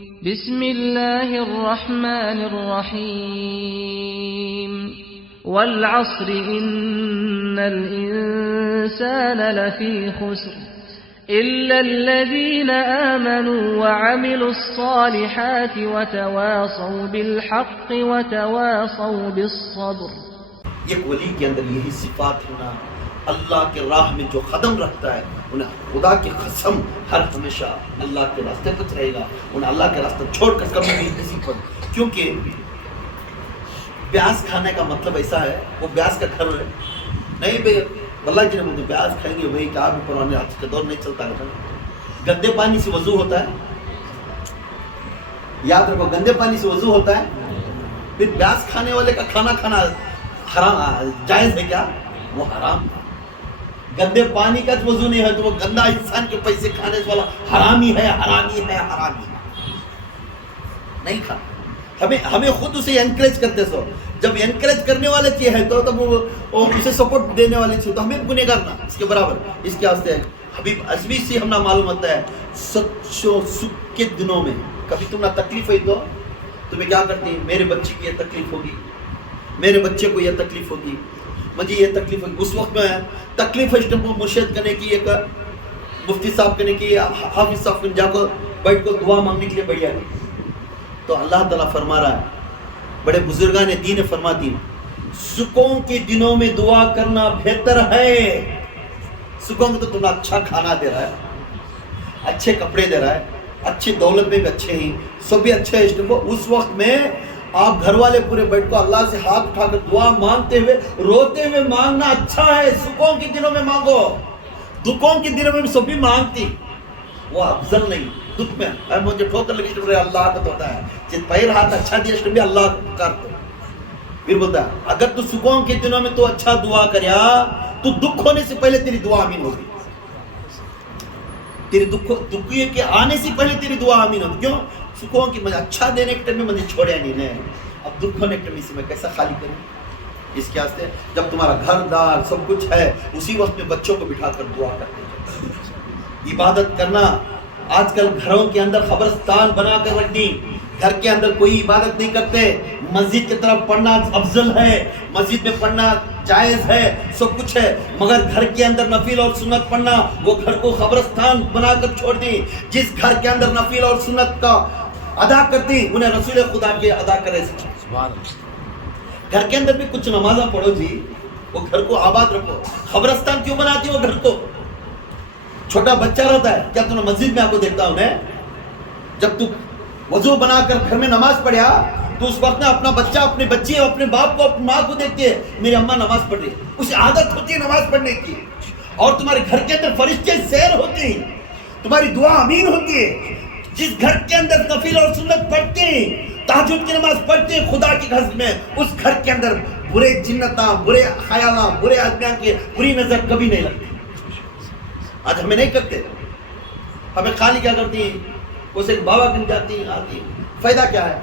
بسم اللہ الرحمن الرحیم والعصر ان الانسان لفی خسر الا الذین آمنوا وعملوا الصالحات وتواصوا بالحق وتواصوا بالصبر. ایک ولی کے اندر یہی صفات ہونا، اللہ کے راہ میں جو قدم رکھتا ہے انہیں خدا کی قسم ہر ہمیشہ اللہ کے راستے پر رہے گا، انہیں اللہ کے راستے چھوڑ کر کبھی نہیں کسی پر. کیونکہ پیاز کھانے کا مطلب ایسا ہے، وہ پیاز کا گھر ہے نہیں بھائی اللہ کی نے پیاز کھائیں گے وہی کہا بھی پرانے آج کے دور نہیں چلتا ہے. گندے پانی سے وضو ہوتا ہے، یاد رکھو گندے پانی سے وضو ہوتا ہے. پھر پیاز کھانے والے کا کھانا کھانا حرام جائز ہے کیا؟ وہ حرام. گندے پانی کا وضو نہیں ہے تو وہ گندا انسان کے پیسے کھانے والا حرامی ہے، حرامی ہے، حرامی ہے. نہیں کھا. ہمیں خود اسے انکریج کرتے سو. جب انکریج کرنے والے کی ہے تو تب وہ اسے سپورٹ دینے والے تھے تو ہمیں گنہگار نہ اس کے برابر. اس کے واسطے حبیب ازمی سے ہم نہ معلوم ہوتا ہے سچ و سکھ کے دنوں میں کبھی تم نہ تکلیف ہوئی تو تمہیں کیا کرتی ہیں؟ میرے بچے کی یہ تکلیف ہوگی، میرے بچے کو یہ تکلیف ہوگی، مجھے یہ تکلیف ہوگی. اس وقت میں تکلیف ہے مرشد کرنے کی، ایک مفتی صاحب کرنے کی، حافظ صاحب جا کر بیٹھ کر دعا مانگنے کے لیے بڑھیا ہے. تو اللہ تعالیٰ فرما رہا ہے، بڑے بزرگان دین فرماتی ہیں سکوں کے دنوں میں دعا کرنا بہتر ہے. سکوں میں تو تمہیں اچھا کھانا دے رہا ہے، اچھے کپڑے دے رہا ہے، اچھی دولت میں بھی اچھے ہیں، سب بھی اچھے ہیں. اس وقت میں آپ گھر والے پورے بیٹھ کو اللہ سے ہاتھ اٹھا کر دعا مانگتے ہوئے روتے ہوئے مانگنا اچھا ہے. سکوں کے دنوں میں مانگو، دکھوں کے دنوں میں سب بھی مانگتی، وہ افضل نہیں. دکھ میں مجھے ٹھوکر لگی تو اللہ کا ہوتا ہے جس پیر ہاتھ اچھا دیا اس بھی اللہ کر دو. پھر بولتا ہے اگر تو سکوں کے دنوں میں تو اچھا دعا کریا تو دکھ ہونے سے پہلے تیری دعا آمین ہوگی. تیری دکھ کے آنے سے پہلے تیری دعا آمین ہوگی. کیوں؟ سکوں کی مجھے اچھا دینے کے ٹائم میں مجھے چھوڑیا نہیں ہے، اب دکھ ہونے کے ٹائم سے میں کیسا خالی کروں. اس کے واسطے جب تمہارا گھر دار سب کچھ ہے اسی وقت میں بچوں کو بٹھا کر دعا کرتے ہیں. عبادت کرنا آج کل گھروں کے اندر قبرستان بنا کر رکھ دی، گھر کے اندر کوئی عبادت نہیں کرتے. مسجد کی طرف پڑھنا افضل ہے، مسجد میں پڑھنا جائز ہے، سب کچھ ہے، مگر گھر کے اندر نفل اور سنت پڑھنا وہ گھر کو قبرستان بنا کر چھوڑ دی. جس گھر کے اندر نفل اور سنت کا ادا کرتی انہیں رسول خدا کے ادا کرے. گھر کے اندر بھی کچھ نمازاں پڑھو جی، وہ گھر کو آباد رکھو. قبرستان کیوں بناتی وہ گھر کو؟ چھوٹا بچہ رہتا ہے کیا تم نے مسجد میں آپ کو دیکھتا ہوں جب تو وضو بنا کر گھر میں نماز پڑھیا تو اس وقت میں اپنا بچہ اپنے بچی اپنے باپ کو اپنی ماں کو دیکھتے ہیں میری اماں نماز پڑھ رہی ہے، اسے عادت ہوتی ہے نماز پڑھنے کی. اور تمہارے گھر کے اندر فرشتے سیر ہوتے ہیں، تمہاری دعا امین ہوتی ہے. جس گھر کے اندر نفل اور سنت پڑھتے ہیں، تہجد کی نماز پڑھتے ہیں خدا کی غضب میں، اس گھر کے اندر برے جنتاں، برے خیالاں، برے آدمیاں کی بری نظر کبھی نہیں لگتی. آج ہمیں نہیں کرتے، ہمیں خالی کیا کرتی ہیں اسے بابا کن جاتی ہیں آتی ہیں. فائدہ کیا ہے؟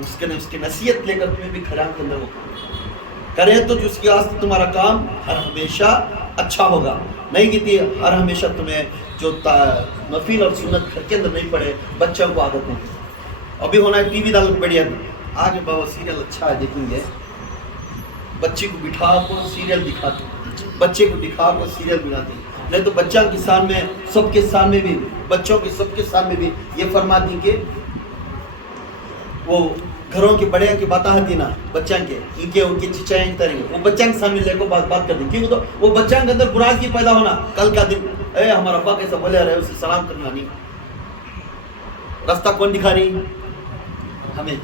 اس کی نصیحت لے کر تمہیں بھی گھران کے اندر وہ کرے تو اس کی واسطے تمہارا کام ہر ہمیشہ اچھا ہوگا. نہیں کہتی ہر ہمیشہ تمہیں جو نفل اور سنت گھر کے اندر نہیں پڑے بچوں کو عادت نہیں. ابھی ہونا ہے ٹی وی ڈال بڑھیا آگے بابا سیریل اچھا ہے دیکھیں گے، بچے کو بٹھا کو سیریل دکھاتے، بچے کو دکھا کو سیریل بناتے. نہیں تو بچہ کے سامنے سب کے سامنے بھی بچوں کے سب کے سامنے بھی یہ فرماتی کہ وہ گھروں کے بڑے کی باتیں ہوتی نا بچوں کے ان کے چچائیں کریں گے وہ بچوں کے سامنے لے کو بات کر دیں. کیوں تو وہ بچوں کے اندر برا کی پیدا ہونا کل کا دن ہمارا ابا کیسا بولے رہے اسے سلام کرنا نہیں. راستہ کون دکھا رہی؟ ہمیں.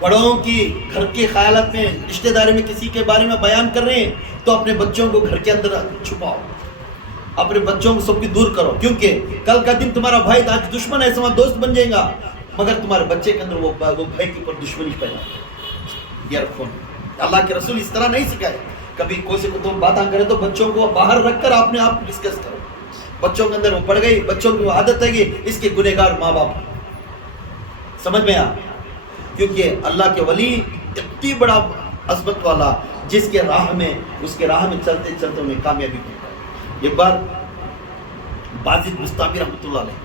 بڑوں کی گھر کے خیالات میں رشتہ داری میں کسی کے بارے میں بیان کر رہے ہیں تو اپنے بچوں کو گھر کے اندر چھپاؤ، اپنے بچوں کو سب کی دور کرو. کیونکہ کل کا دن تمہارا بھائی آج دشمن ہے سما دوست بن جائے گا، مگر تمہارے بچے کے اندر وہ بھائی کے اوپر دشمنی پیدا. یہ رکھو اللہ کے رسول اس طرح نہیں سکھائے. کبھی کوئی سے کو تم باتاں کرے تو بچوں کو باہر رکھ کر اپنے آپ ڈسکس کرو. بچوں کے اندر وہ پڑ گئی، بچوں کی وہ عادت ہے کہ اس کے گنہگار ماں باپ. سمجھ میں آ؟ کیونکہ اللہ کے ولی اتنی بڑا عظمت والا جس کے راہ میں اس کے راہ میں چلتے چلتے انہیں کامیابی ملتا ہے. ایک بار باجد بستامی رحمۃ اللہ علیہ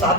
7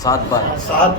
7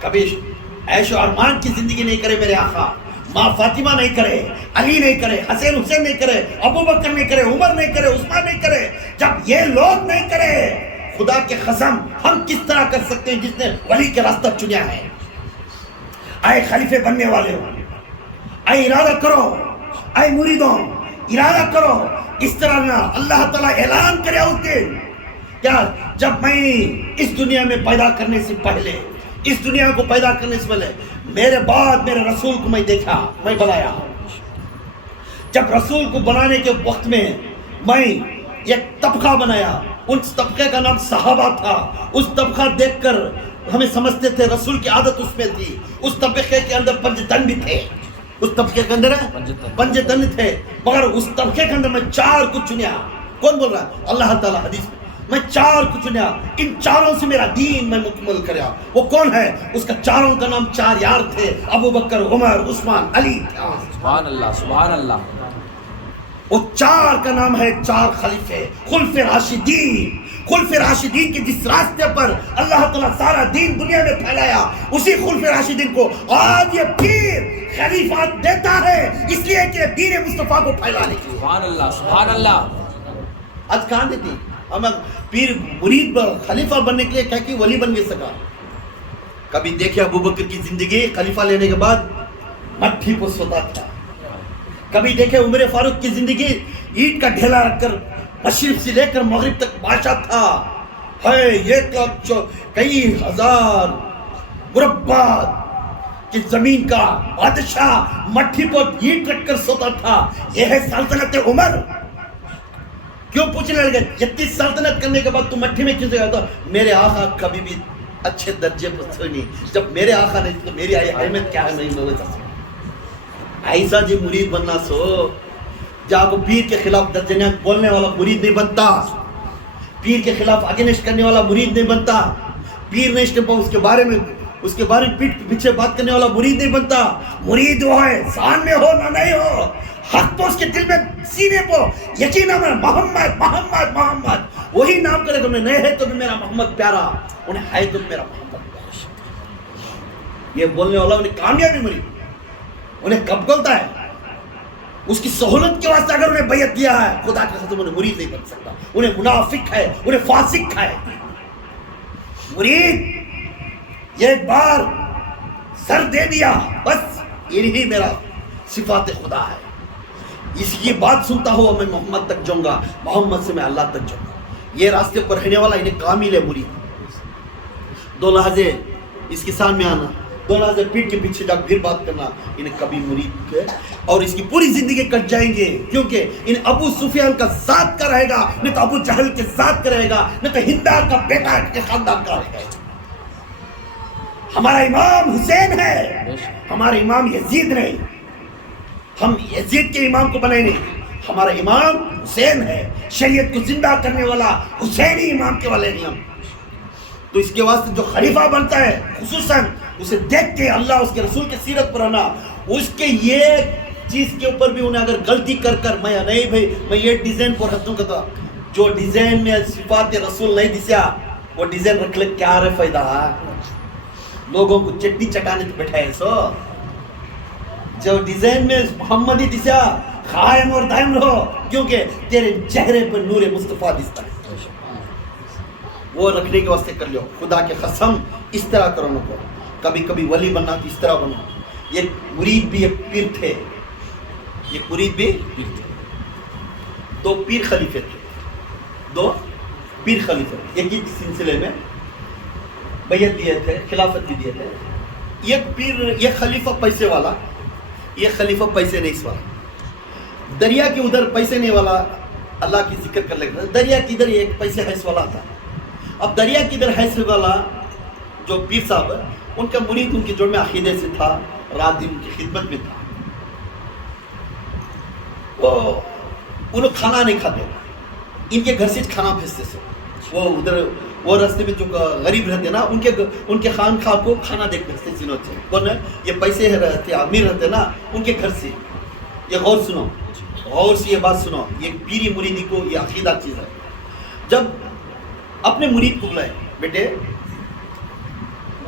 کبھی عیش و ارمان کی زندگی نہیں کرے میرے آقا، ماں فاطمہ نہیں کرے، علی نہیں کرے، حسین حسین نہیں کرے، ابو بکر نہیں کرے، عمر نہیں کرے، عثمان نہیں کرے، جب یہ لوگ نہیں کرے، خدا کے قسم ہم کس طرح کر سکتے ہیں جس نے ولی کے راستہ چنیا ہے؟ اے خلیفے بننے والے ہو، اے ارادہ کرو، اے مریدوں ارادہ کرو، اس طرح نہ اللہ تعالیٰ اعلان کرے اس دن، کیا جب میں اس دنیا میں پیدا کرنے سے پہلے، اس دنیا کو پیدا کرنے سے پہلے میرے بعد میرے رسول کو میں دیکھا، میں بنایا، جب رسول کو بنانے کے وقت میں ایک طبقہ بنایا، اس طبقے کا نام صحابہ تھا، اس طبقہ دیکھ کر ہمیں سمجھتے تھے رسول کی عادت اس میں تھی، اس طبقے کے اندر پنجتن بھی تھے، اس طبقے کے اندر پنجتن تھے، مگر اس طبقے کے اندر میں 4 کو چنیا، کون بول رہا ہے؟ اللہ تعالیٰ حدیث میں 4 کو چنیا، ان 4 سے میرا دین میں مکمل کریا، وہ کون ہے؟ اس کا 4 کا نام 4 یار تھے، ابو بکر، عمر، عثمان، علی تھا، سبحان اللہ سبحان اللہ، وہ 4 کا نام ہے 4 خلیفے، خلف راشدین، خلف راشدین کے جس راستے پر اللہ تعالیٰ سارا دین دنیا میں پھیلایا، اسی خلف راشدین کو آج یہ پیر خلیفات دیتا ہے، اس لیے کہ دین مصطفیٰ کو پھیلانے کے لیے۔ سبحان اللہ سبحان اللہ، آج کہاں دیتی ہم پیر مرید خلیفہ بننے کے لیے کیا کہ ولی بن نہیں سکا۔ کبھی دیکھے ابو بکر کی زندگی خلیفہ لینے کے بعد مٹھی کو سوتا تھا، کبھی دیکھے عمر فاروق کی زندگی اینٹ کا ڈھیلا رکھ کر مشرق سے لے کر مغرب تک بادشاہ تھا، ہے 1 کئی ہزار مربع کی زمین کا بادشاہ مٹھی پر اینٹ رکھ کر سوتا تھا، یہ ہے سلطنت عمر۔ کیوں پوچھنے لگے 33 سلطنت کرنے کے بعد تو مٹھی میں کیوں سے گیا تھا؟ میرے آقا کبھی بھی اچھے درجے پر تھے نہیں، جب میرے آقا نے تو میری اہمیت کیا ہے میں نہیں بتا سکتا۔ ایسا جی مرید بننا سو جا کو پیر کے خلاف درجنہ بولنے والا مرید نہیں بنتا، پیر کے خلاف اگینسٹ کرنے والا مرید نہیں بنتا، پیر نے اس کے بارے میں پیٹ پیچھے بات کرنے والا مرید نہیں بنتا۔ مرید وہ ہے سان میں ہو نہ نہیں ہو، حق تو اس کے دل میں سینے پہ یقین ہے، محمد محمد محمد وہی نام کرے گا، انہیں نہیں ہے تو بھی میرا محمد پیارا، انہیں ہے تو میرا محمد پیارا، یہ بولنے والا انہیں کامیابی مرید، انہیں کب بولتا ہے اس کی سہولت کے واسطے اگر انہیں بیعت دیا ہے، خدا کے قسم انہیں مرید نہیں بن سکتا، انہیں منافق ہے، انہیں فاسق ہے۔ مرید یہ ایک بار سر دے دیا بس، یہی میرا صفات خدا ہے، اس کی بات سنتا ہوا میں محمد تک جاؤں گا، محمد سے میں اللہ تک جاؤں گا، یہ راستے پر رہنے والا انہیں کامل ہے مرید۔ 2 لحظے اس کے سامنے آنا، 2 لحظے پیٹ کے پیچھے جا پھر بات کرنا، انہیں کبھی مرید کے اور اس کی پوری زندگی کٹ جائیں گے، کیونکہ ان ابو سفیان کا ذات کا رہے گا، نہ تو ابو جہل کے ذات کا رہے گا، نہ تو ہندا کا بیٹا کے خاندان کا رہے گا۔ ہمارا امام حسین ہے، ہمارا امام یزید نہیں، ہم یزید کے امام کو بنائے نہیں، ہمارا امام حسین ہے، شریعت کو زندہ کرنے والا حسینی امام کے والے نہیں ہم۔ تو اس کے واسطے جو خلیفہ بنتا ہے خصوصاً اسے دیکھ کے اللہ اس کے رسول کے سیرت پر آنا، اس کے یہ چیز کے اوپر بھی انہیں اگر غلطی کر میں نہیں بھائی میں یہ ڈیزائن کو رکھتا ہوں، کہتا جو ڈیزائن میں صفات رسول نہیں دسیا وہ ڈیزائن رکھ لے کیا رہے فائدہ، لوگوں کو چٹنی چٹانے تو بیٹھا ہے سو، جو ڈیزائن میں محمدی دسیا قائم اور دائم رہو، کیونکہ تیرے چہرے پر نور مصطفیٰ دستا ہے، وہ رکھنے کے واسطے کر لو، خدا کے قسم اس طرح کرو نہ کرو، کبھی کبھی ولی بننا تو اس طرح بنو۔ یہ مرید بھی ایک پیر تھے، یہ مرید بھی پیر تھے، 2 پیر خلیفے تھے، 2 پیر خلیفے ایک ہی سلسلے میں بیعت دیے تھے، خلافت بھی دیے تھے۔ یہ پیر، یہ خلیفہ پیسے والا، یہ خلیفہ پیسے نہیں والا، دریا کے ادھر پیسے نہیں والا، اللہ کی ذکر کر لگتا، دریا کی ادھر ایک پیسے حیث والا تھا۔ اب دریا کی ادھر حیث والا جو پیر صاحب ان کا مرید ان کے جوڑ میں عقیدے سے تھا، رات دن ان کی خدمت میں تھا، وہ لوگ کھانا نہیں کھاتے، ان کے گھر سے کھانا بھیجتے سے، وہ ادھر وہ راستے میں جو غریب رہتے نا ان کے خانخواہ کو کھانا دیکھ بھیجتے سنوں سے، کون ہے یہ پیسے رہتے امیر رہتے نا ان کے گھر سے۔ یہ غور سنو، غور سے یہ بات سنو، یہ پیری مریدی کو یہ عقیدہ چیز ہے۔ جب اپنے مرید کو بلائے، بیٹے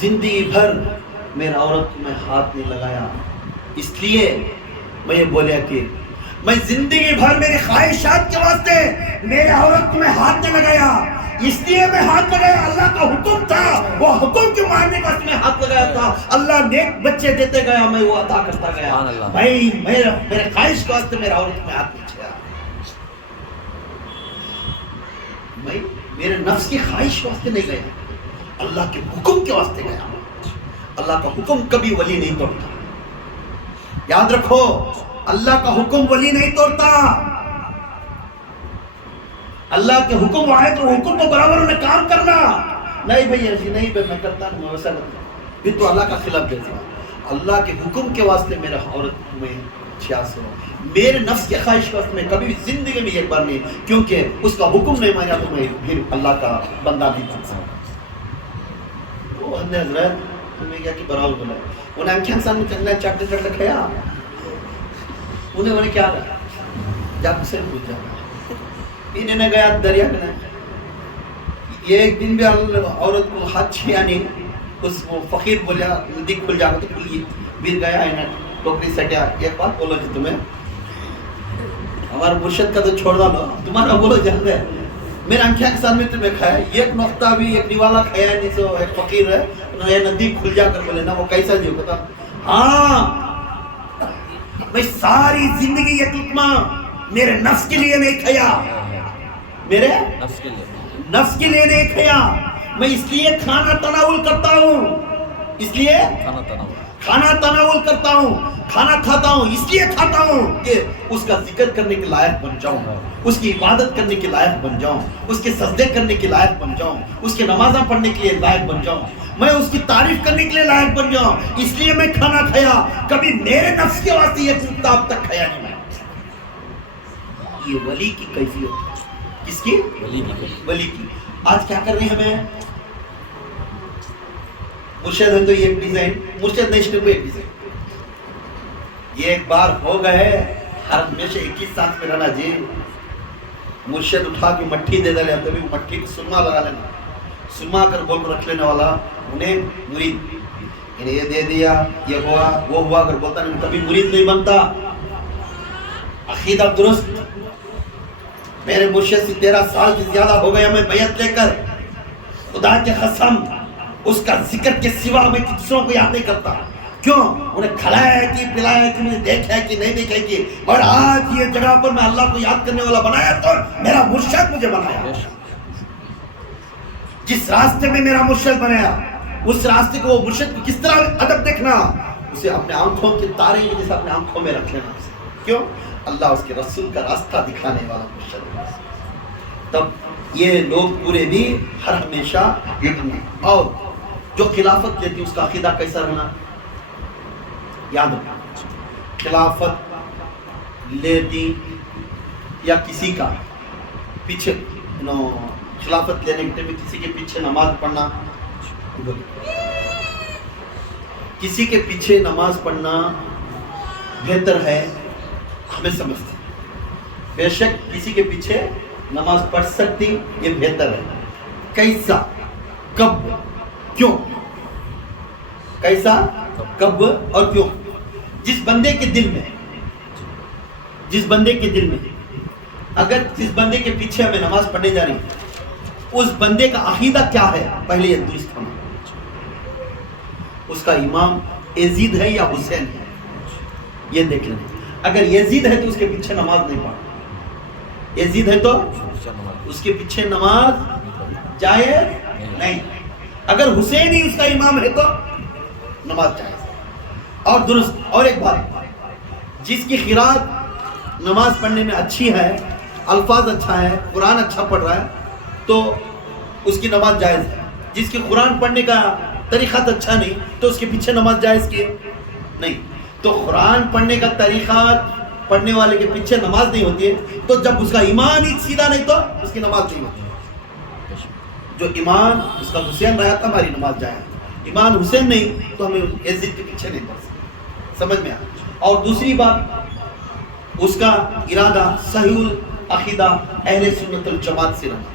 زندگی بھر میرا عورت کو میں ہاتھ نہیں لگایا، اس لیے میں یہ بولیا کہ میں زندگی بھر میری خواہشات کے واسطے میرے عورت کو میں ہاتھ نہیں لگایا، اس لیے میں ہاتھ لگایا اللہ کا حکم تھا، وہ حکم کے ماننے کا میں ہاتھ لگایا تھا، اللہ نیک بچے دیتے گیا، میں وہ عطا کرتا گیا، بھائی میرے خواہش کے واسطے میرا عورت کو میں ہاتھ نہیں چھوڑا، میں میرے نفس کی خواہش کے واسطے نہیں گیا، اللہ کے حکم کے واسطے گیا۔ اللہ کا حکم کبھی ولی نہیں توڑتا، یاد رکھو، اللہ کا حکم ولی نہیں توڑتا، اللہ کے حکم آئے تو حکم کو برابر انہیں کام کرنا، نہیں بھئی ایسی نہیں بھئی میں کرتا ہوں، میں ویسا کرتا ہوں، پھر تو اللہ کا خلاف دیتا۔ اللہ کے حکم کے واسطے میرا عورت میں چھیاس ہو، میرے نفس کے خواہش کے واسطے میں کبھی بھی زندگی میں ایک بار نہیں، کیونکہ اس کا حکم نہیں مانا تو میں پھر اللہ کا بندہ نہیں بن سکتا۔ وہ اندھے حضرت تمہیں کیا کہ براؤ بولا، انہیں انکھیں سامنے چلنا چاٹتے چاٹتے کھیا، انہیں کیا کہا، جا کسے پوچھ جا، پینے نے گیا دریا کے یہ ایک دن بھی عورت کو ہاتھ چھیا نہیں، اس وہ فقیر بولیا ندی کھل جا تو کھل گئی، گر گیا ہے نا ٹوکری سٹیا۔ ایک بات بولو جی تمہیں، ہمارا مرشد کا تو چھوڑ دو، تمہارا بولو جان رہے میرے آنکھیں کے سامنے تمہیں کھایا، ایک نقطہ بھی ایک نیوالا کھایا نہیں، سو ایک فقیر ہے یہ ندی کھل جا کر بولے نا، وہ کیسا جی ہوتا، ہاں میں ساری زندگی یہ لقمہ میرے نفس کے لیے نہیں کھایا، میرے نفس کے لیے نہیں کھایا، میں اس لیے کھانا تناول کرتا ہوں، اس لیے کھانا تناول کرتا ہوں، کھانا کھاتا ہوں، اس لیے کھاتا ہوں کہ اس کا ذکر کرنے کے لائق بن جاؤں، اس کی عبادت کرنے کے لائق بن جاؤں، اس کے سجدے کرنے کے لائق بن جاؤں، اس کے نمازیں پڑھنے کے لیے لائق بن جاؤں، میں اس کی تعریف کرنے کے لیے لائق بن جاؤں، اس لیے میں کھانا کھایا، کبھی میرے نفس کے واسطے یہ چیز اب تک کھایا نہیں میں۔ یہ ولی کی کیفیت ہے، کس کی؟ ولی کی۔ آج کیا کر رہے ہیں ہمیں؟ مرشد ہے تو یہ ایک ڈیزائن، مرشد نہیں شروع ایک ڈیزائن، یہ ایک بار ہو گئے ہر ہمیشہ 21 ساتھ میں رہنا جی، مرشد اٹھا کے مٹھی دے دے تبھی مٹھی کو سرما لگا لینا، سرما کر بول کر رکھ لینے والا انہیں مرید، انہیں یہ دے دیا یہ ہوا وہ ہوا کر بولتا نہیں، کبھی مرید نہیں بنتا۔ عقیدہ درست، میرے مرشد سے 13 سال سے زیادہ ہو گیا میں بیعت لے کر، خدا کے قسم اس کا ذکر کے سوا میں دوسروں کو یاد نہیں کرتا، کیوں؟ انہیں کھلایا ہے کہ پلایا ہے کہ مجھے دیکھا ہے کہ نہیں دیکھا ہے کہ، اور آج یہ جگہ پر میں اللہ کو یاد کرنے والا بنایا تو میرا مرشد مجھے بنایا، جس راستے میں میرا مرشد بنایا اس راستے کو، وہ مرشد کو کس طرح ادب دیکھنا، اسے اپنے آنکھوں کے تارے کی جیسے اپنے آنکھوں میں رکھ لینا، کیوں؟ اللہ اس کے رسول کا راستہ دکھانے والا مرشد ہے۔ تب یہ لوگ پورے بھی ہر ہمیشہ یقین، اور جو خلافت لیتی اس کا عقیدہ کیسا رہنا، یاد رکھنا، خلافت لیتی یا کسی کا پیچھے خلافت لینے کے ٹائم کسی کے پیچھے نماز پڑھنا، کسی کے پیچھے نماز پڑھنا بہتر ہے، ہمیں سمجھتے بے شک کسی کے پیچھے نماز پڑھ سکتی، یہ بہتر ہے، کیسا، کب، کیوں، کیسا، کب اور کیوں؟ جس بندے کے دل میں، جس بندے کے دل میں، اگر جس بندے کے پیچھے ہمیں نماز پڑھنے جا رہی ہے اس بندے کا عقیدہ کیا ہے، پہلے یہ درست ہونا، اس کا امام یزید ہے یا حسین ہے، یہ دیکھ لیں، اگر یزید ہے تو اس کے پیچھے نماز نہیں پڑھنا، یزید ہے تو اس کے پیچھے نماز جائز نہیں، اگر حسین ہی اس کا امام ہے تو نماز جائز اور درست۔ اور ایک بات، جس کی قرات نماز پڑھنے میں اچھی ہے، الفاظ اچھا ہے، قرآن اچھا پڑھ رہا ہے تو اس کی نماز جائز ہے، جس کی قرآن پڑھنے کا طریقہ اچھا نہیں تو اس کے پیچھے نماز جائز کی نہیں، تو قرآن پڑھنے کا طریقہ پڑھنے والے کے پیچھے نماز نہیں ہوتی ہے، تو جب اس کا ایمان ہی سیدھا نہیں تو اس کی نماز نہیں ہوتی، جو ایمان اس کا حسین رہا تھا ہماری نماز جائز، ایمان حسین نہیں تو ہمیں یزید کے پیچھے نہیں پڑھ سکتے، سمجھ میں آیا۔ اور دوسری بات، اس کا ارادہ صحیح العقیدہ اہل سنت الجماعت سے رہنا،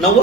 90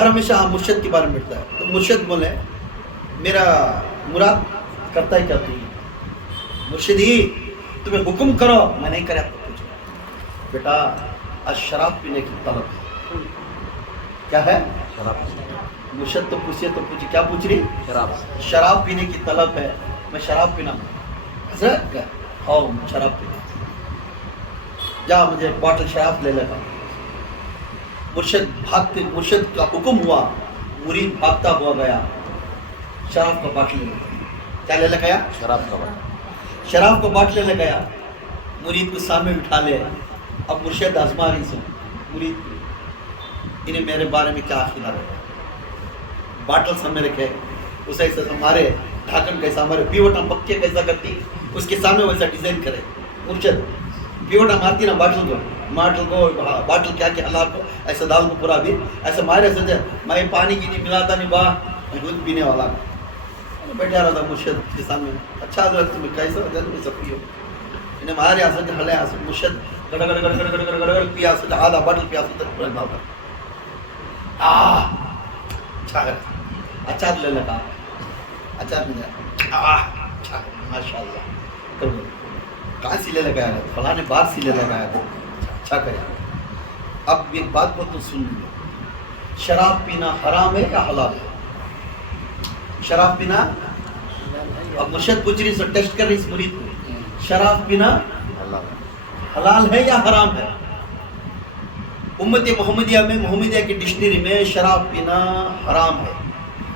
ہر ہمیشہ مرشد کے بارے میں ملتا ہے. تو مرشد بولے میرا مراد کرتا ہے کیا تو مرشد ہی تمہیں حکم کرو. میں نہیں کرے. آپ کو پوچھو بیٹا آج شراب پینے کی طلب ہے. کیا ہے؟ مرشد تو پوچھیے تو پوچھیے کیا پوچھ رہی؟ شراب پینے کی طلب ہے. میں شراب پینا حضرت کا آؤ شراب پینا. جا مجھے ایک باٹل شراب لے لگا. مرشد بھاگتے مرشد کا حکم ہوا. مرید بھاگتا ہوا گیا شراب کا باٹل لے. کیا لے لگایا؟ شراب کا باٹل لے گیا. مرید کو سامنے بٹھا لے. اب مرشد آزما رہی سن مرید انہیں میرے بارے میں کیا خیال ہے. باٹل سامنے رکھے اسے ایسا ہمارے ڈھاکن کیسا ہمارے پیوٹا پکے کیسا کرتی اس کے سامنے ویسا ڈیزائن کرے. مرشد پیوٹا مارتی نا باٹل کو باٹل کیا کہ اللہ کو ایسا دال کو پورا بھی ایسا مارے ایسا میں پانی کی نہیں ملاتا نہیں با دودھ پینے والا بیٹھا رہا تھا مرشد کے سامنے. اچھا حضرت تمہیں کیسا جلد سب پیو انہیں مارے آسا ہلے آسا مرشد گڑ گڑ گڑ گڑ گڑ گڑ گڑ پیا سا آدھا باٹل پیا سا پورا بابا اچھا ہے. اچار لے لگا اچار مل جائے اچھا ماشاء اللہ. کہاں سیلے لگایا تھا؟ فلاں نے بار سیلے لگایا تھا. اچھا کرے. اب ایک بات کو تو سن لو. شراب پینا حرام ہے یا حلال ہے؟ شراب پینا اب مرشد پوچھ رہی سو ٹیسٹ کر رہی اس مرید کو. شراب پینا حلال ہے یا حرام ہے؟ امت محمدیہ میں محمدیہ کی ڈکشنری میں شراب پینا حرام ہے.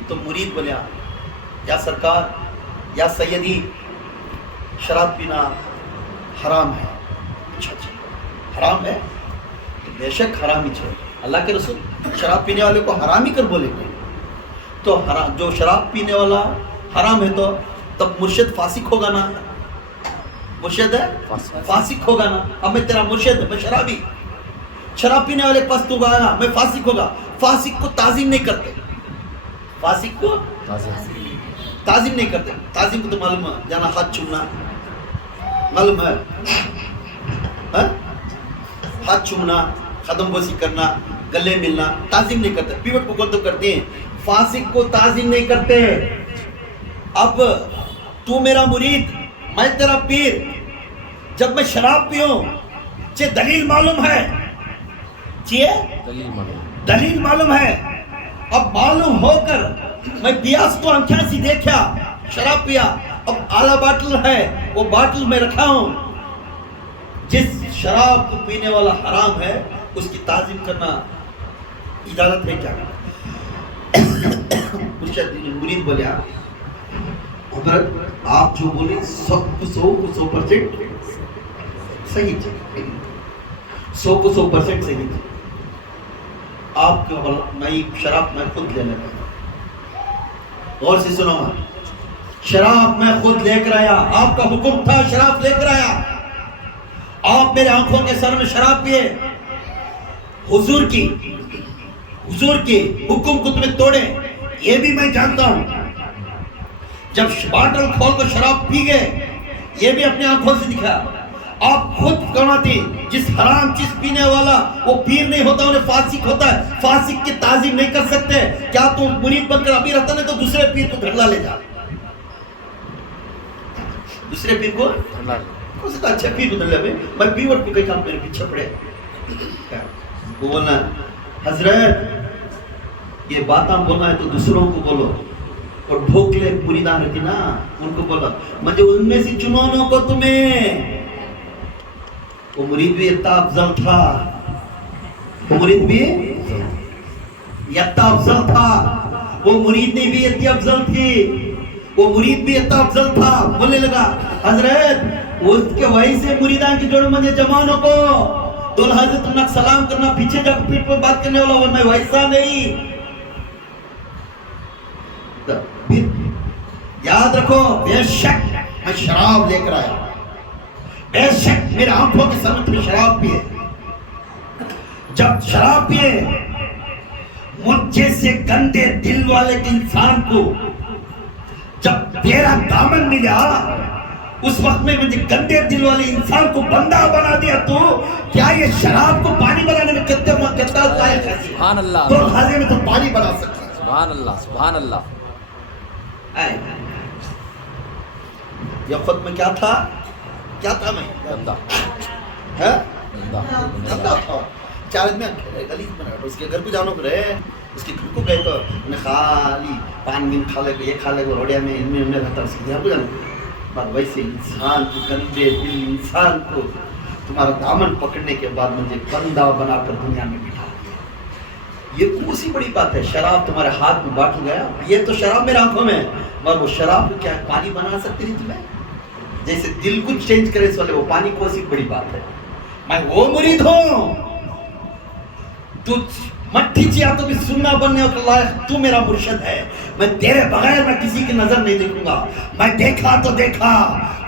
تو مرید بولیا یا سرکار یا سیدی شراب پینا حرام ہے. اچھا حرام ہے تو بے شک حرامی چھوڑ. اللہ کے رسول شراب پینے والے کو حرامی کر بولے گے تو جو شراب پینے والا حرام ہے تو تب مرشد فاسق ہوگا نا. مرشد ہے فاسق ہوگا نا. اب میں تیرا مرشد میں شرابی شراب پینے والے پاس تو گایا میں فاسق ہوگا. فاسق کو تعظیم نہیں کرتے. فاسق کو تعظیم نہیں کرتے. تعظیم کو تو معلوم ہے جانا ہاتھ چومنا معلوم ہے. ہاتھ چومنا قدم بوسی کرنا گلے ملنا تعظیم نہیں کرتے. پیوٹ کو تو کرتے ہیں. فاسق کو تعظیم نہیں کرتے. اب تو میرا مرید میں تیرا پیر جب میں شراب پیوں چے دلیل معلوم ہے دلیل معلوم ہے. اب معلوم ہو کر میں پیاس کو آنکھیں سی دیکھا شراب پیا. اب آلہ باٹل ہے وہ باٹل میں رکھا ہوں. جس شراب کو پینے والا حرام ہے اس کی تعظیم کرنا اجازت ہے کیا؟ مرید بولیا حضرت آپ جو بولے 100% صحیح تھے. 100% صحیح تھے. آپ کے میں شراب میں خود لے لگا. غور سے سنو شراب میں خود لے کر آیا. آپ کا حکم تھا شراب لے کر آیا. آپ میرے آنکھوں کے سر میں شراب پیے. حضور کی حکم کو تمہیں توڑے یہ بھی میں جانتا ہوں. جب باٹل کھول کر شراب پی گئے یہ بھی اپنے آنکھوں سے دکھا. آپ خود کماتے جس حرام چیز پینے والا وہ پیر نہیں ہوتا انہیں فاسق ہوتا ہے. فاسق کی تعظیم نہیں کر سکتے. کیا تو مرید بن کر ابھی رہتا نہیں تو دوسرے پیر کو دھڑلا لے جا. دوسرے پیر کو اچھا پیر کو دھڑلا میں پیور کو کہیں کام میرے پیچھے پڑے. وہ بولنا حضرت یہ باتاں بولنا ہے تو دوسروں کو بولو. اور ڈھوکلے مریداں رہتی نا ان کو بولا مجھے ان میں سے چنونوں کو تمہیں. وہ مرید بھی اتنا افضل تھا. وہ مرید بھی اتنا افضل تھا. وہ مرید نے بھی اتنی افضل تھی. وہ مرید بھی اتنا افضل تھا. بولنے لگا حضرت اس کے وہی سے مریدان کی جوڑ مجھے جوانوں کو دولہا حضرت تم سلام کرنا پیچھے جب پیٹ پر بات کرنے والا ورنہ ویسا نہیں. یاد رکھو بے شک میں شراب لے کر آیا. بے شک میرے آنکھوں کے سامنے تمہیں شراب پیے. جب شراب پیے مجھ جیسے گندے دل والے انسان کو جب تیرا دامن ملا اس وقت میں مجھے گندے دل والے انسان کو بندہ بنا دیا تو کیا یہ شراب کو پانی بنانے میں کتنا لائق ہے؟ سبحان اللہ، تو حاضر میں تو پانی بنا سکتا ہے. سبحان اللہ، سبحان اللہ. یہ خود میں کیا تھا میں گندا ہے گندا گندا تھا. 4 آدمی گلی میں رہا. اس کے گھر کو جانو کو رہے, اس کے گھر کو گئے تو انہیں خالی پان گن کھا لے, یہ کھا لے, روڑیا میں ان میں رہتا. اس کے گھر کو جانو بات ویسے انسان کو, گندے دل انسان کو تمہارا دامن پکڑنے کے بعد مجھے بندہ بنا کر دنیا میں بٹھا دیا. یہ کون سی بڑی بات ہے؟ شراب تمہارے ہاتھ میں بانٹ گیا, یہ تو شراب میرے آنکھوں میں, مگر وہ شراب کو کیا پانی بنا سکتی نہیں تمہیں؟ جیسے دل کو چینج کرے اس والے وہ پانی کون سی بڑی بات ہے. میں وہ مرید ہوں, تو مٹھی چیا تو بھی سننا بننے اور لائق تو میرا مرشد ہے. میں تیرے بغیر میں کسی کی نظر نہیں دیکھوں گا. میں دیکھا تو دیکھا,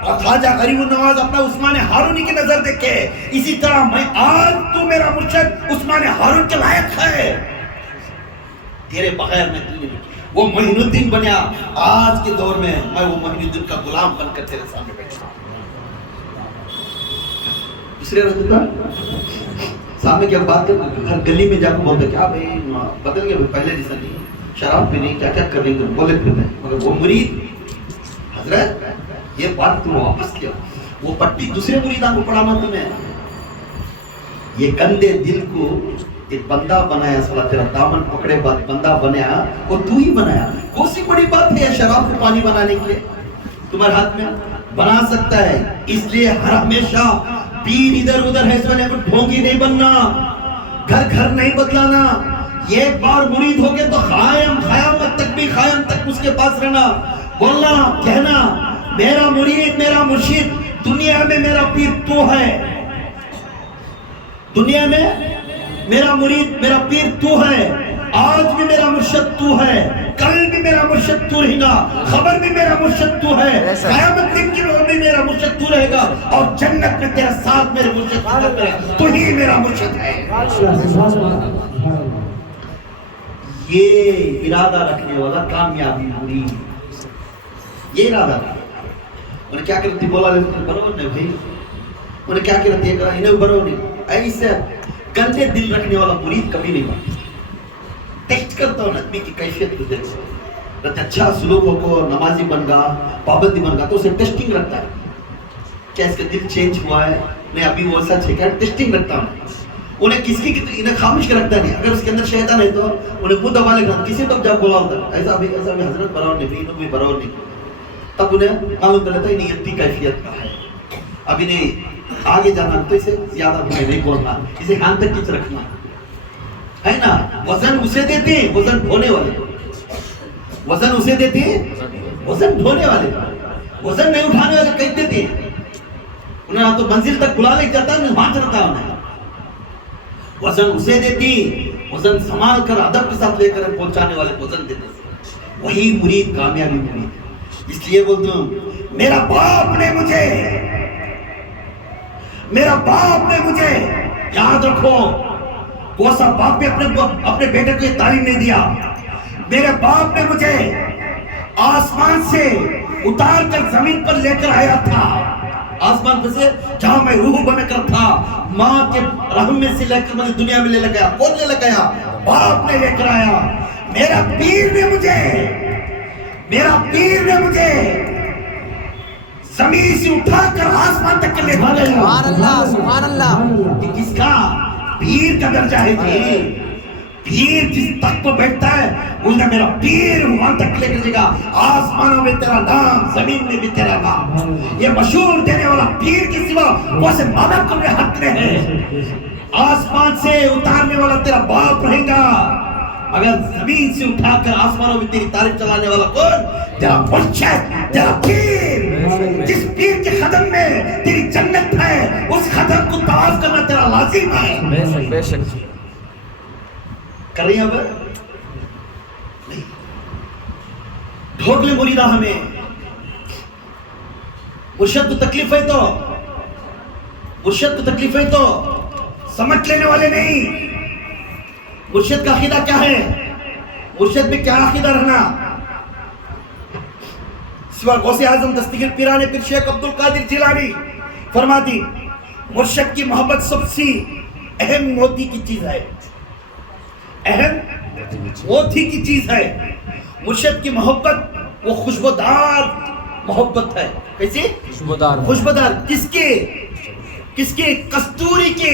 اور خواجہ غریب النواز اپنا عثمان ہارونی کی نظر دیکھے, اسی طرح میں آج تو میرا مرشد عثمان ہارون کے لائق ہے. تیرے بغیر میں تو نہیں. وہ معین الدین بنیا, آج کے دور میں میں وہ معین الدین کا غلام بن کر تیرے سامنے بیٹھا. دوسرے سامنے کیا بات کر, ہر گلی میں جا کے بولتے کیا بھائی بدل گئے, پہلے جیسا نہیں, شراب پہ نہیں, کیا کیا کر رہی بولے پھر نہیں. مگر وہ مرید حضرت یہ بات تم واپس کیا, وہ پٹی دوسرے مریدان کو پڑھانا تمہیں. یہ گندے دل کو ایک بندہ بنایا, سلا تیرا دامن پکڑے بعد بندہ بنایا, وہ تو ہی بنایا. کون سی بڑی بات ہے شراب کو پانی بنانے کے لیے؟ تمہارے ہاتھ میں بنا سکتا ہے. اس لیے ہر ہمیشہ پیر ادھر ادھر ہے, اس والے کو ڈھونگی نہیں بننا, گھر گھر نہیں بدلانا. ایک بار مرید ہو گئے تو قیامت تک بھی قائم تک اس کے پاس رہنا, بولنا, کہنا میرا مرید میرا مرشد, دنیا میں میرا پیر تو ہے, دنیا میں میرا مرید میرا پیر تو ہے, آج بھی میرا مرشد تو ہے, کل بھی میرا مرشد تو رہے گا, خبر بھی میرا مرشد تو ہے, قیامت دن کی روز بھی میرا مرشد تو رہے گا, اور جنت میں تیرا ساتھ میرے مرشد تو ہی میرا مرشد ہے. یہ ارادہ رکھنے والا کامیابی مرید, یہ ارادہ رکھنے. انہیں کیا کرتی بولا برابر نہیں بھائی, انہیں کیا کرتی ہے انہیں برابر نہیں. ایسے گندے دل رکھنے والا مرید کبھی نہیں بنتا. ٹیسٹ کرتا ہوں آدمی کی کیفیت کو دیکھ سے, اچھا سلوکوں کو, نمازی بن گا, پابندی بن گا, تو اسے ٹیسٹنگ رکھتا ہے کیا اس کا دل چینج ہوا ہے نہیں, ابھی وہ سچ ہے کیا, ٹیسٹنگ رکھتا ہوں. انہیں کسی کی انہیں خاموش کر رکھتا نہیں, اگر اس کے اندر شیطان ہے تو انہیں منہ دبا لے گا, کسی تب جب بولا ہوتا ہے ایسا بھی حضرت برابر نہیں, بھی برابر نہیں, تب انہیں معلوم کر لیتا ہے نہیں اتنی کیفیت کا ہے, اب انہیں آگے جانا تو اسے زیادہ بھائی نہیں بولنا, اسے کان تک کچھ رکھنا ہے نا. وزن اسے دیتے ہیں وزن ڈھونے والے, وزن اسے دیتے ہیں وزن ڈھونے والے, وزن نہیں اٹھانے والے کہیں دیتے ہیں. انہیں تو منزل تک بلا لے جاتا ہے, وہاں چلتا انہیں. وزن اسے دیتی, وزن سنبھال کر ادب کے ساتھ لے کر پہنچانے والے وزن دیتے, وہی مرید کامیابی مرید. اس لیے بولتا ہوں میرا باپ نے مجھے یاد رکھو, کون سا باپ نے اپنے بیٹے کو یہ تعلیم نہیں دیا. میرے باپ نے مجھے آسمان سے اتار کر زمین پر لے کر آیا تھا, آسمان پر سے جہاں میں روح بن کر تھا, ماں کے رحم میں سے لے کر مجھے دنیا میں لے لگایا. کون لے لگایا؟ باپ نے لے کر آیا. میرا پیر نے مجھے زمین سے اٹھا کر آسمان تک لے کر گیا. سبحان اللہ, سبحان اللہ. کہ کس کا پیر کا درجہ ہے جی. پیر جس تک پر بیٹھتا ہے بولتا میرا پیر وہاں تک لے کر جائے گا, آسمانوں میں تیرا نام, زمین میں بھی تیرا نام. یہ مشہور دینے والا پیر کے سوا وہ سے مانا کم میں حق میں ہے. آسمان سے اتارنے والا تیرا باپ رہے گا, اگر زمین سے اٹھا کر آسمانوں میں تیری تعریف چلانے والا کون؟ تیرا مرشد, تیرا پیر. جس پیر کے قدم میں تیری جنت ہے, اس قدم کو طواف کرنا تیرا لازم ہے. بے شک کر رہی ہیں اب نہیں. ڈھوک لے مریدہ ہمیں, مرشد کو تکلیف ہے تو سمجھ لینے والے نہیں. مرشد کا عقیدہ کیا ہے, مرشد میں کیا عقیدہ رہنا, سوا غوث اعظم دستگیر پیران پیر شیخ عبد القادر جیلانی فرماتی مرشد کی محبت سب سے اہم موتی کی چیز ہے، اہم موتی کی چیز ہے۔ مرشد کی محبت وہ خوشبودار محبت ہے۔ کیسی؟ خوشبودار۔ کس کے؟ کستوری کے،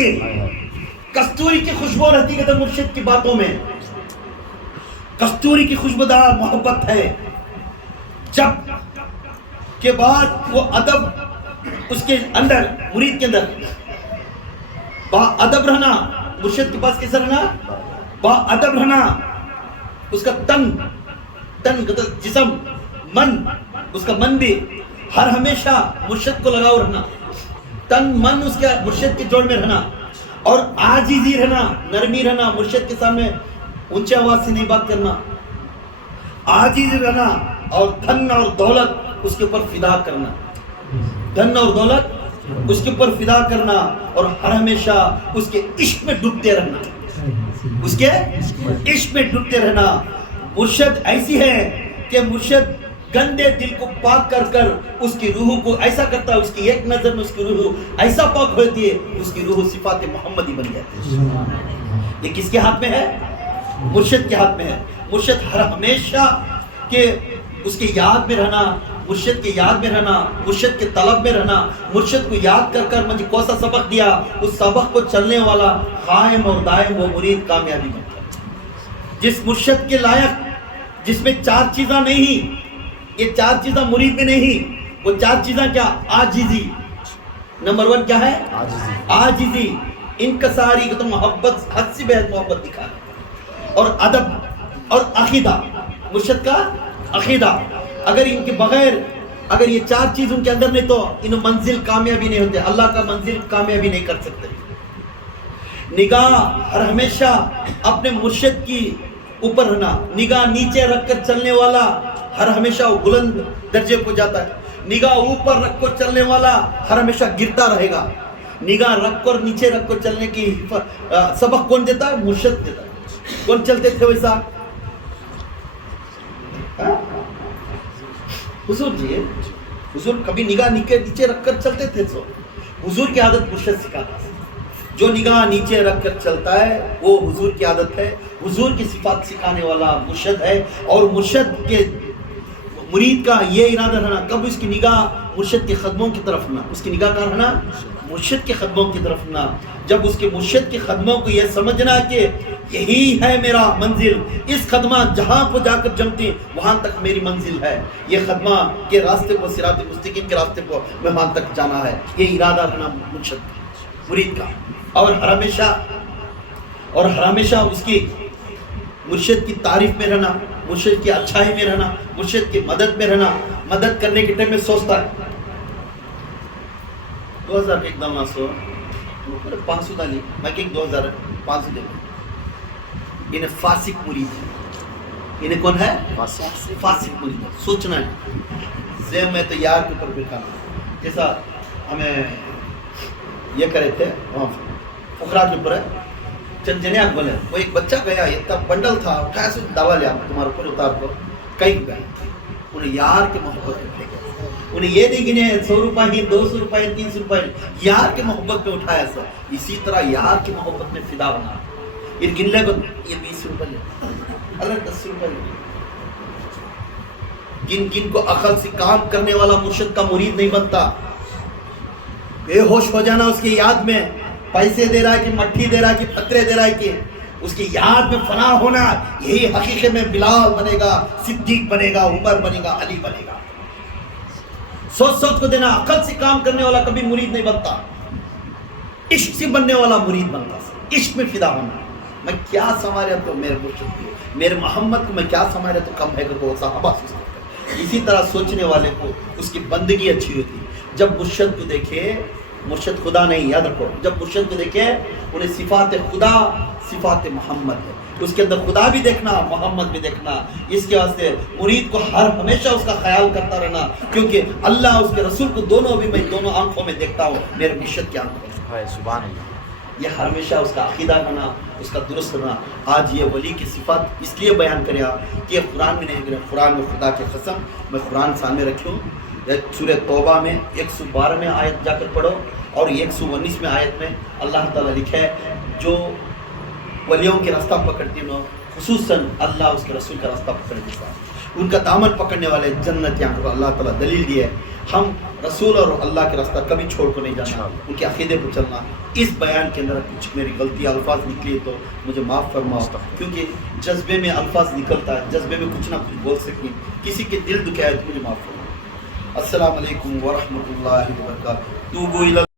کستوری کی خوشبو رہتی ہے مرشد کی باتوں میں، کستوری کی خوشبودار محبت ہے۔ جب کے بعد وہ ادب اس کے اندر، مرید کے اندر با ادب رہنا، مرشد کے پاس کیسا رہنا؟ با ادب رہنا، اس کا تن جسم، من، اس کا من بھی ہر ہمیشہ مرشد کو لگاؤ رہنا، تن من اس کے مرشد کے جوڑ میں رہنا، اور عاجزی رہنا، نرمی رہنا، مرشد کے سامنے اونچے آواز سے نہیں بات کرنا، عاجز رہنا، اور دھن اور دولت اس کے اوپر فدا کرنا، دھن اور دولت اس کے اوپر فدا کرنا، اور ہر ہمیشہ اس کے عشق میں ڈوبتے رہنا، اس کے عشق میں ڈوبتے رہنا۔ مرشد ایسی ہے کہ مرشد گندے دل کو پاک کر کر اس کی روح کو ایسا کرتا ہے، اس کی ایک نظر میں اس کی روح ایسا پاک ہوتی ہے، اس کی روح صفات محمدی بن جاتی ہے۔ یہ کس کے ہاتھ میں ہے؟ مرشد کے ہاتھ میں ہے۔ مرشد ہر ہمیشہ کہ اس کے یاد میں رہنا، مرشد کے یاد میں رہنا، مرشد کے طلب میں رہنا، مرشد کو یاد کر کر مجھے کون سا سبق دیا، اس سبق کو چلنے والا قائم اور دائم وہ مرید کامیابی بنتا ہے۔ جس مرشد کے لائق، جس میں چار چیزاں نہیں، یہ چار چیزاں مرید میں نہیں، وہ چار چیزاں کیا؟ عاجزی، نمبر 1 کیا ہے؟ عاجزی، انکساری کو تو محبت، حد سے بہت محبت دکھانا، اور ادب اور عقیدہ، مرشد کا عقیدہ۔ اگر ان کے بغیر، اگر یہ چار چیز ان کے اندر نہیں تو ان منزل کامیابی نہیں ہوتے، اللہ کا منزل کامیابی نہیں کر سکتے۔ نگاہ ہر ہمیشہ اپنے مرشد کی اوپر رہنا، نگاہ نیچے رکھ کر چلنے والا ہر ہمیشہ وہ بلند درجے کو جاتا ہے، نگاہ اوپر رکھ کر چلنے والا ہر ہمیشہ گرتا رہے گا۔ نگاہ رکھ کر نیچے رکھ کر چلنے کی سبق کون دیتا ہے؟ مرشد دیتا ہے۔ کون چلتے تھے ویسا؟ حضور جی، حضور کبھی نگاہ نیچے رکھ کر چلتے تھے؟ سو حضور کی عادت مرشد سکھاتا ہے، جو نگاہ نیچے رکھ کر چلتا ہے وہ حضور کی عادت ہے، حضور کی صفات سکھانے والا مرشد ہے۔ اور مرشد کے مرید کا یہ ارادہ رہنا، کب اس کی نگاہ مرشد کے قدموں کی طرف رہنا، اس کی نگاہ کہاں رہنا؟ مرشد کے قدموں کی طرف رہنا۔ جب اس کے مرشد کے قدموں کو یہ سمجھنا کہ یہی ہے میرا منزل، اس قدمہ جہاں کو جا کر جمتی وہاں تک میری منزل ہے، یہ قدمہ کے راستے کو، صراط مستقیم کے راستے کو میں وہاں تک جانا ہے، یہ ارادہ رہنا مرشد مرید کا۔ اور ہر ہمیشہ اس کی مرشد کی تعریف میں رہنا، مرشد کی اچھائی میں رہنا، مرشد کی مدد میں رہنا۔ مدد کرنے کے ٹائم میں سوچتا ہے 2000 کے ایک دم آسو 500 دالی میں کہ 2500 دے انہیں فاسق مرید ہے۔ انہیں کون ہے؟ فاسق مرید ہے۔ سوچنا ہے زیم میں تو یار کے اوپر بکھانا، جیسا ہمیں یہ کرے تھے وہاں فقرا کے اوپر ہے چند جنے آگ بولے، وہ ایک بچہ گیا، اتنا بنڈل تھا، اٹھایا سے دعویٰ لیا تمہارے اوپر اتار کو، کئی گئے انہیں یار کے محبت میں پھینکا، انہیں یہ نہیں گنے 100 روپئے 200 روپئے 300 روپئے، یار کے محبت میں اٹھایا سر۔ اسی طرح یار کی محبت میں فدا بنا، یہ گن لے کو یہ 20 روپئے لے، الگ 10 روپئے لے۔ گن کو عقل سے کام کرنے والا مرشد کا مرید نہیں بنتا۔ بے ہوش ہو جانا اس کی یاد میں، پیسے دے رہا ہے کہ مٹھی دے رہا ہے کہ پتھرے دے رہا ہے کہ اس کی یاد میں فنا ہونا، یہی حقیقت میں بلال بنے گا، صدیق بنے گا، عمر بنے گا، علی بنے گا۔ سوچ کو دینا، عقل سے کام کرنے والا کبھی مرید نہیں بنتا، عشق سے بننے والا مرید بنتا، عشق میں فدا ہونا۔ میں کیا سمجھ رہا تو میرے مرشد کو، میرے محمد کو میں کیا سمجھ رہا تو کم ہے کہ وہ صحابہ سے سمجھتا ہے۔ اسی طرح سوچنے والے کو اس کی بندگی اچھی ہوتی ہے۔ جب مرشد کو دیکھے، مرشد خدا نہیں، یاد رکھو، جب مرشد کو دیکھے انہیں صفات خدا، صفات محمد ہے، اس کے اندر خدا بھی دیکھنا، محمد بھی دیکھنا۔ اس کے واسطے مرید کو ہر ہمیشہ اس کا خیال کرتا رہنا، کیونکہ اللہ اس کے رسول کو دونوں بھی میں دونوں آنکھوں میں دیکھتا ہوں، میرے مرشد کی آنکھوں میں۔ سبحان اللہ۔ یہ ہمیشہ اس کا عقیدہ کرنا، اس کا درست کرنا. آج یہ ولی کی صفات اس لیے بیان کریا کہ یہ قرآن میں نہیں، قرآن میں خدا کی قسم میں قرآن سامنے رکھوں. سورہ توبہ میں 112 میں آیت جا کر پڑھو اور 119 میں آیت میں اللہ تعالیٰ لکھا ہے جو ولیوں کے راستہ پکڑتے ہیں خصوصاً اللہ اس کے رسول کا راستہ پکڑنے کا، ان کا دامن پکڑنے والے جنت یہاں پر اللہ تعالیٰ دلیل دی ہے. ہم رسول اور اللہ کے راستہ کبھی چھوڑ کو نہیں جانا، ان کے عقیدے پر چلنا. اس بیان کے اندر کچھ میری غلطی الفاظ نکلی تو مجھے معاف فرماؤ، کیونکہ جذبے میں الفاظ نکلتا ہے، جذبے میں کچھ نہ کچھ بول سکیں، کسی کے دل دکھایا تو مجھے معاف فرماؤ. السلام علیکم ورحمۃ اللہ وبرکاتہ.